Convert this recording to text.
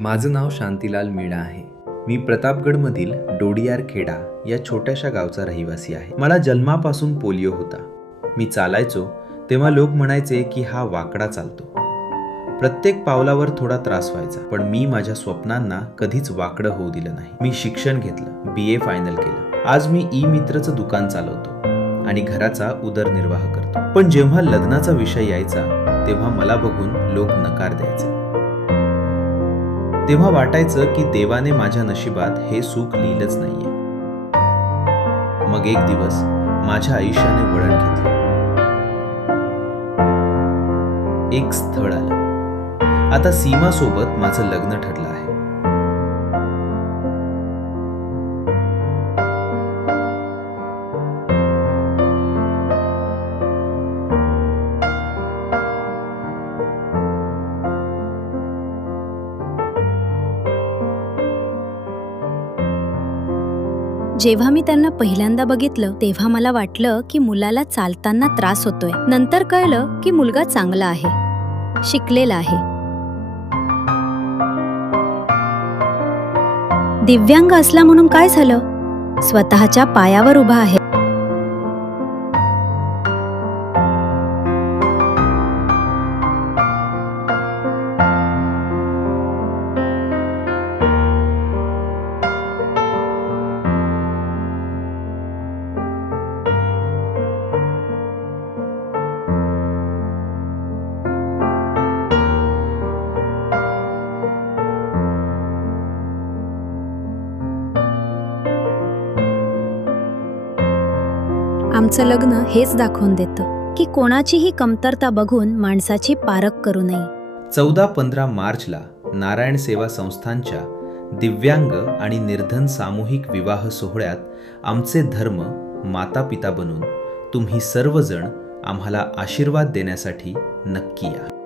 माझं नाव शांतीलाल मीणा आहे. मी प्रतापगडमधील डोडियार खेडा या छोट्याशा गावचा रहिवासी आहे. मला जन्मापासून पोलिओ होता. मी चालायचो तेव्हा लोक म्हणायचे की हा वाकडा चालतो. प्रत्येक पावलावर थोडा त्रास व्हायचा, पण मी माझ्या स्वप्नांना कधीच वाकडं होऊ दिलं नाही. मी शिक्षण घेतलं, BA फायनल केलं. आज मी ई-मित्रचं दुकान चालवतो आणि घराचा उदरनिर्वाह करतो. पण जेव्हा लग्नाचा विषय यायचा तेव्हा मला बघून लोक नकार द्यायचे. तेव्हा वाटायचं की देवाने माझ्या नशिबात हे सुख लिहिलंच नाहीये. मग एक दिवस माझ्या आयुष्याने वळण घेतलं. एक स्थळ आलं. आता सीमा सोबत माझं लग्न ठरलं आहे. जेव्हा मी त्यांना पहिल्यांदा बघितलं तेव्हा मला वाटलं की मुलाला चालताना त्रास होतोय. नंतर कळलं की मुलगा चांगला आहे, शिकलेला आहे. दिव्यांग असला म्हणून काय झालं? स्वतःच्या पायावर उभा आहे. आमचं लग्न हेच दाखवून देतं की कोणाचीही कमतरता बघून माणसाची पारख करू नये. 14-15 मार्चला नारायण सेवा संस्थांच्या दिव्यांग आणि निर्धन सामूहिक विवाह सोहळ्यात आमचे धर्म माता पिता बनून तुम्ही सर्वजण आम्हाला आशीर्वाद देण्यासाठी नक्की या.